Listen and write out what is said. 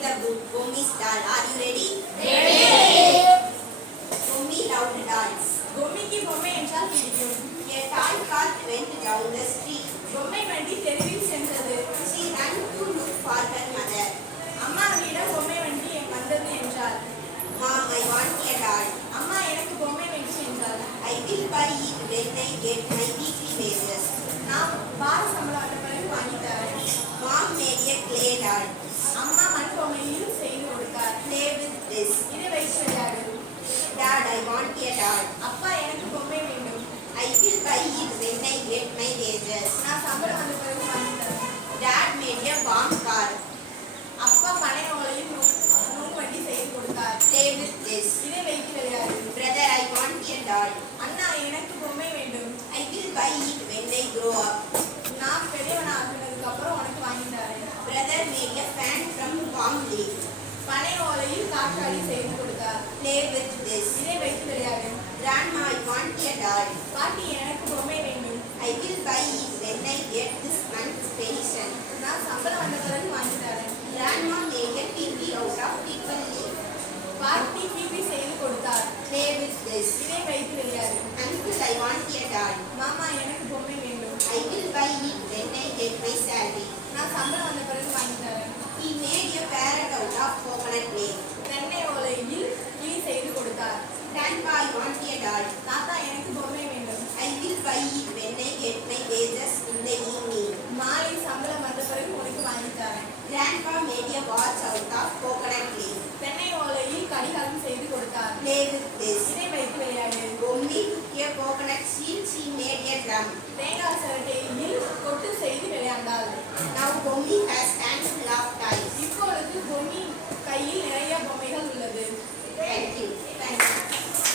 the book. Gomi's doll. Are you ready? Ready. Gomi loved dolls. பொம்மைக்கு பொம்மை என்றால் பிடிக்கும். A toy cart went down the street. பொம்மை வண்டி தெருவில் சென்றது. She ran to look for her mother. அம்மாவிடம் பொம்மை வண்டி வந்தது என்றார். Mom, I want a doll. அம்மா எனக்கு பொம்மை வேண்டும் என்றார். I will buy it when I get my weekly wages. நான் வார சம்பளம் வந்த பிறகு வாங்கி தரேன். Mom made a clay doll. அம்மா மண் பொம்மையில் செய்து கொடுத்தார். Play with this. இதை வைத்து விளையாடு. Dad, I want a doll. அப்பா எனக்கு பொம்மை வேண்டும். I will buy it when I get my wages. நான் சம்பளம் வந்த பிறகு வாங்கி தரேன். Dad made a bomb car. அப்பா பனை ஓலையில் நூல் வண்டி செய்து கொடுத்தார். Play with this. இதை வைத்து விளையாடு. Brother, I want a doll. அண்ணா எனக்கு பொம்மை வேண்டும். I will buy it when I grow up. நான் பெரியவனாகினதுக்கு அப்புறம் உனக்கு வாங்கி தரேன். Brother made a fan from palm leaf. பனை ஓலையில் காற்றாடி செய்து கொடுத்தார். Play with this. இதை வைத்து விளையாடு. Grandma, I want a doll. பாட்டி எனக்கு பொம்மை வேண்டும். I will buy it when I get this month's pension. நான் சம்பளம் வந்த பிறகு வாங்கி தரேன். Grandma made a TV out of people leaf. பாட்டி டிவி செய்து கொடுத்தார். Play with this. இதை வைத்து விளையாடு. Uncle, I want a doll. மாமா எனக்கு பொம்மை வேண்டும். I will buy it when I get my salary. நான் சம்பளம் வந்த பிறகு வாங்கி தரேன். He made a parrot out of coconut leaf. தென்னை ஓலையில் கிளி செய்து கொடுத்தார். Grandpa, I want a doll. தாத்தா எனக்கு பொம்மை வேண்டும். I will buy it